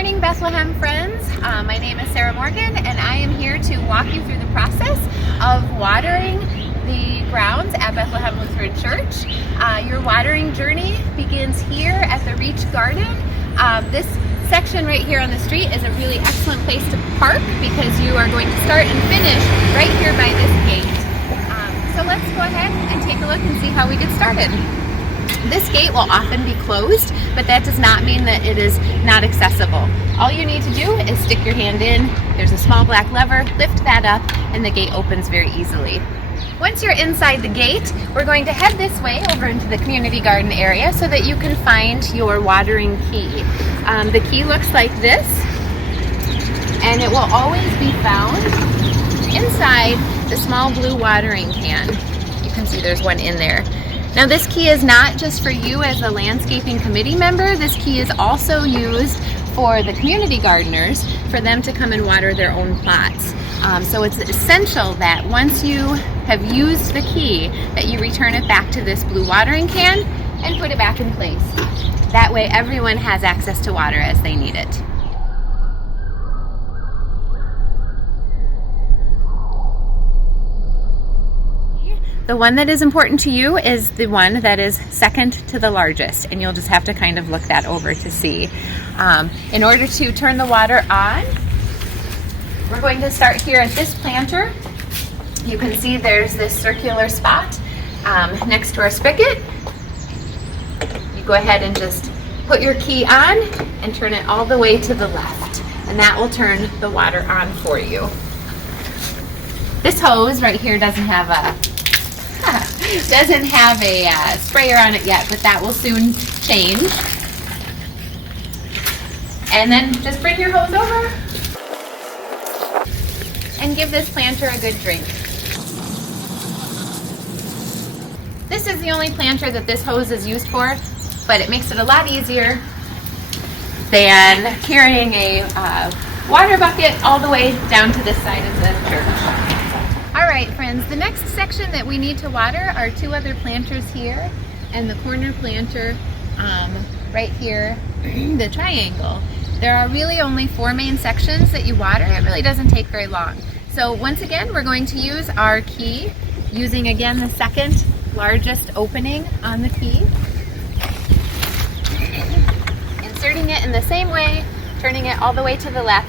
morning, Bethlehem friends. My name is Sarah Morgan, and I am here to walk you through the process of watering the grounds at Bethlehem Lutheran Church. Your watering journey begins here at the Reach Garden. This section right here on the street is a really excellent place to park because you are going to start and finish right here by this gate. So let's go ahead and take a look and see how we get started. This gate will often be closed, but that does not mean that it is not accessible. All you need to do is stick your hand in, there's a small black lever, lift that up, and the gate opens very easily. Once you're inside the gate, we're going to head this way over into the community garden area so that you can find your watering key. The key looks like this, and it will always be found inside the small blue watering can. You can see there's one in there. Now this key is not just for you as a landscaping committee member. This key is also used for the community gardeners for them to come and water their own plots. So it's essential that once you have used the key that you return it back to this blue watering can and put it back in place. That way everyone has access to water as they need it. The one that is important to you is the one that is second to the largest, and you'll just have to kind of look that over to see. In order to turn the water on, we're going to start here at this planter. You can see there's this circular spot next to our spigot. You go ahead and just put your key on and turn it all the way to the left, and that will turn the water on for you. This hose right here doesn't have a sprayer on it yet, but that will soon change. And then just bring your hose over and give this planter a good drink. This is the only planter that this hose is used for, but it makes it a lot easier than carrying a water bucket all the way down to this side of the church. Alright friends, the next section that we need to water are two other planters here and the corner planter right here, the triangle. There are really only 4 main sections that you water. It really doesn't take very long. So once again, we're going to use our key, using again the second largest opening on the key. Inserting it in the same way, turning it all the way to the left.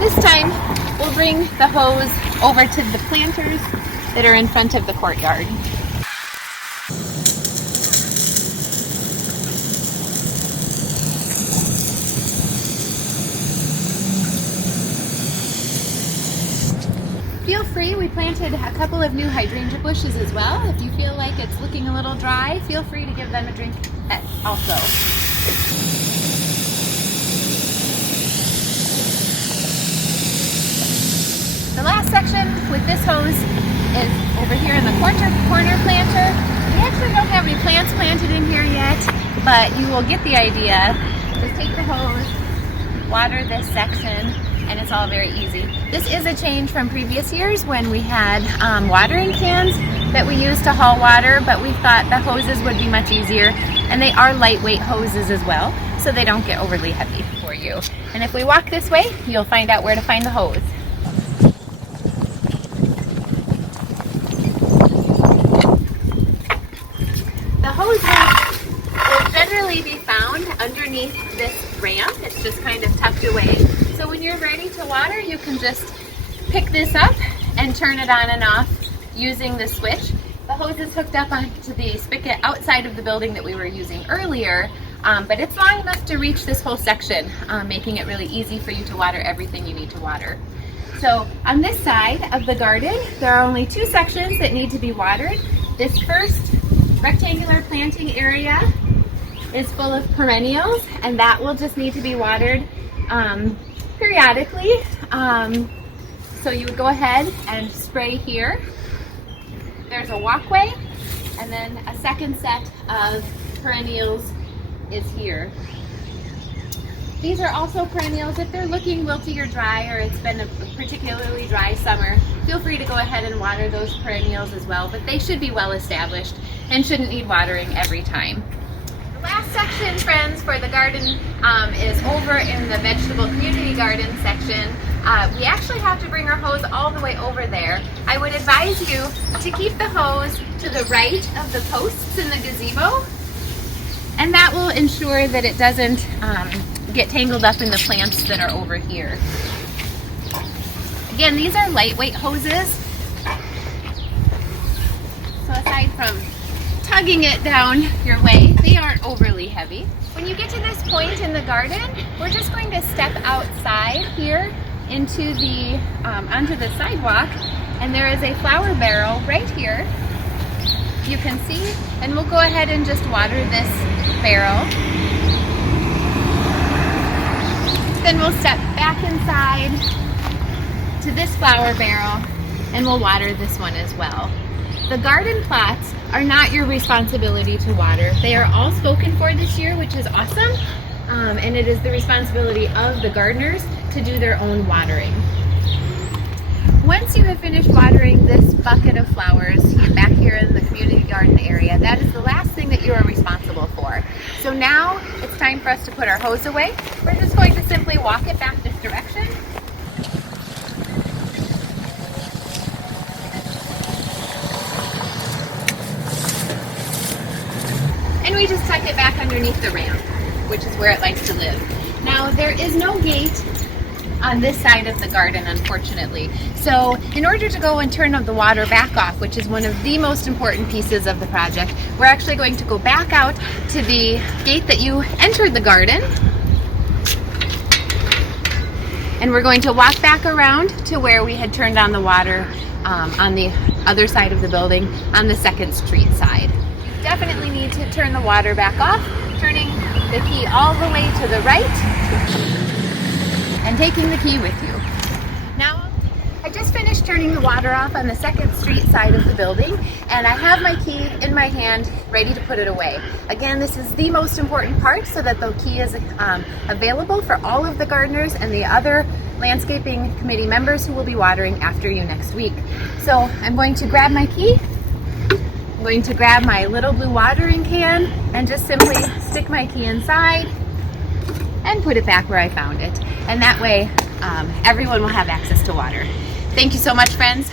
This time, we'll bring the hose over to the planters that are in front of the courtyard. Feel free, we planted a couple of new hydrangea bushes as well. If you feel like it's looking a little dry, feel free to give them a drink also. The last section with this hose is over here in the corner planter. We actually don't have any plants planted in here yet, but you will get the idea. Just take the hose, water this section, and it's all very easy. This is a change from previous years when we had watering cans that we used to haul water, but we thought the hoses would be much easier, and they are lightweight hoses as well, so they don't get overly heavy for you. And if we walk this way, you'll find out where to find the hose. Will generally be found underneath this ramp. It's just kind of tucked away. So when you're ready to water, you can just pick this up and turn it on and off using the switch. The hose is hooked up onto the spigot outside of the building that we were using earlier, but it's long enough to reach this whole section, making it really easy for you to water everything you need to water. So on this side of the garden, there are only 2 sections that need to be watered. This first rectangular planting area is full of perennials, and that will just need to be watered periodically. So you would go ahead and spray here. There's a walkway, and then a second set of perennials is here. These are also perennials. If they're looking wilty or dry, or it's been a particularly dry summer, feel free to go ahead and water those perennials as well, but they should be well established and shouldn't need watering every time. The last section, friends, for the garden is over in the vegetable community garden section. We actually have to bring our hose all the way over there. I would advise you to keep the hose to the right of the posts in the gazebo, and that will ensure that it doesn't get tangled up in the plants that are over here. Again, these are lightweight hoses, so aside from tugging it down your way, they aren't overly heavy. When you get to this point in the garden, we're just going to step outside here into the onto the sidewalk, and there is a flower barrel right here, you can see, and we'll go ahead and just water this barrel. Then we'll step back inside to this flower barrel and we'll water this one as well. The garden plots are not your responsibility to water. They are all spoken for this year, which is awesome, and it is the responsibility of the gardeners to do their own watering. Once you have finished watering this bucket of flowers back here in the community garden area, that is the last thing that you are responsible for. So now it's time for us to put our hose away. We're just going to simply walk it back this direction. And we just tuck it back underneath the ramp, which is where it likes to live. Now, there is no gate on this side of the garden, unfortunately. So in order to go and turn the water back off, which is one of the most important pieces of the project, we're actually going to go back out to the gate that you entered the garden. And we're going to walk back around to where we had turned on the water on the other side of the building, on the 2nd Street side. You definitely need to turn the water back off, turning the key all the way to the right, and taking the key with you. Now, I just finished turning the water off on the 2nd Street side of the building, and I have my key in my hand ready to put it away. Again, this is the most important part, so that the key is available for all of the gardeners and the other landscaping committee members who will be watering after you next week. So I'm going to grab my key, I'm going to grab my little blue watering can, and just simply stick my key inside and put it back where I found it. And that way, everyone will have access to water. Thank you so much, friends.